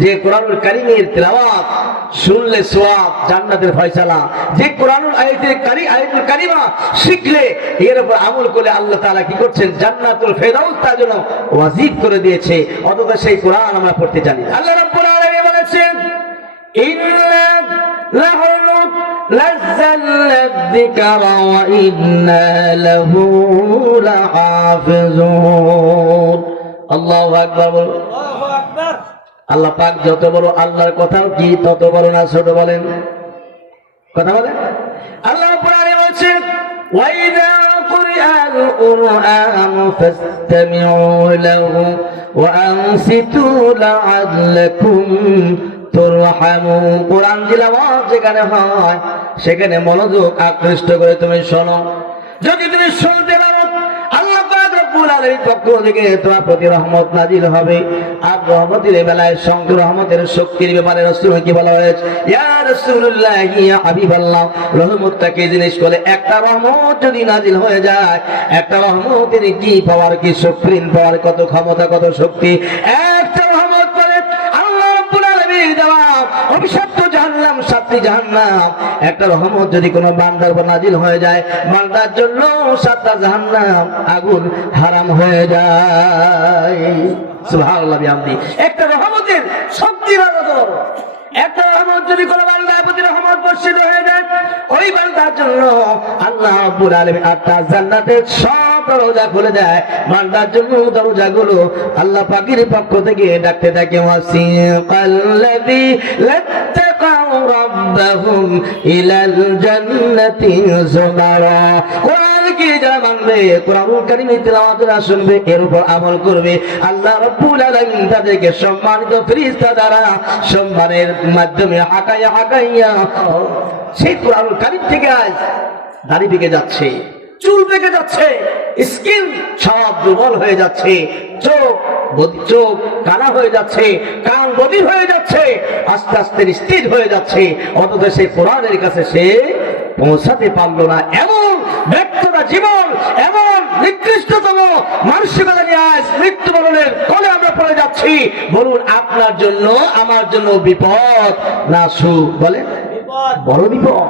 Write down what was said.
যে কোরআনুল কারীমের তেলাওয়াত শুনলে সওয়াব, জান্নাতের ফয়সালা, যে কোরআনুল আয়াতুল কারিমা শিখলে এর উপর আমল করলে আল্লাহ তাআলা কি করছেন, জান্নাতুল ফেরদাউস তার জন্য ওয়াজিব করে দিয়েছে। অথচ সেই কোরআন আমরা পড়তে জানি না। আল্লাহ রাব্বুল আলামিন বলেছেন, ইন্না লাহু নাযালনা যিকরা ওয়া ইন্না লাহু লাহাফিজুন। আল্লাহু আকবার। আল্লাহু আকবার। আল্লাহ পাক যত বড়, আল্লাহর কথাও কি তত বড় না ছোট? বলেন, কথা বলেন। আল্লাহ কোরআনে বলেছেন, ওয়াইদা কুরআন কুরআন ফাসতামিউ লাহু ওয়া আনসিতু লাআল্লাকুম তুরহামুন। কোরআন তিলাওয়াত যেখানে হয় সেখানে মনোযোগ আকৃষ্ট করে তুমি শোনো। যদি তুমি শুনতে পারো, আল্লাহ পাক রব্বুল আলামিনের পক্ষ থেকে তোমার প্রতি রহমত নাজিল হবে। আর রহমতের বেলায় সঙ্গে রহমতের শক্তির ব্যাপারে রাসূল কি বলা হয়েছে, ইয়া রাসূলুল্লাহ ইয়া হাবিবাল্লাহ, রহমতটা কি জিনিস? বলে একটা রহমত যদি নাজিল হয়ে যায়, একটা রহমতের কি পাওয়ার, কি সুপ্রিম পাওয়ার, কত ক্ষমতা, কত শক্তি। একটা রহমত বলে আল্লাহ রাব্বুল আলামিন দেওয়া অভিশপ্ত জাহান্নাম, সাতটি জাহান্নাম। একটা রহমত যদি কোনো বান্দার উপর নাজিল হয়ে যায়, বান্দার জন্য সাতটা জাহান্নাম আগুন হারাম হয়ে যায়। সুবহানাল্লাহ বিহামদি। একটা রহমতের শক্তি কত! একটা রহমত যদি কোনো বান্দার প্রতি রহমত বর্ষিত হয়ে যায়, ওই বান্দার জন্য আল্লাহ রাব্বুল আলামিন আটটা জান্নাতের সব দরজা খুলে দেয়। বান্দার জন্য দরজাগুলো আল্লাহ পাকের পক্ষ থেকে ডাকতে থাকে, ওয়াসিকাল্লাযী লাত্তাকাউ রাব্বাহুম ইলাল জান্নাতি যুমারা। কোরআন কি যারা মানবে, কোরআনুল কারীমের তিলাওয়াত শুনবে, এর উপর আমল করবে, আল্লাহ রাব্বুল আলামিন তাদেরকে সম্মানিত ফেরেশতা দ্বারা সম্মানের মাধ্যমে হাঁকাইয়া সেই কোরআনুল কারীম থেকে আজ দাড়ি পেকে যাচ্ছে, চুল পেকে যাচ্ছে, স্কিন সব দুর্বল হয়ে যাচ্ছে, চোখ কানা হয়ে যাচ্ছে, কান বধির হয়ে যাচ্ছে, আস্তে আস্তে স্থির হয়ে যাচ্ছে। অথচ সেই কোরআনের কাছে সে পৌঁছাতে পারলো না। এমন ব্যর্থতা জীবন, এমন নিকৃষ্টতম মানসিকতা নিয়ে আজ মৃত্যুবরণের কোলে আমরা পড়ে যাচ্ছি। বলুন, আপনার জন্য আমার জন্য বিপদ না সুখ? বলে বড় বিপদ।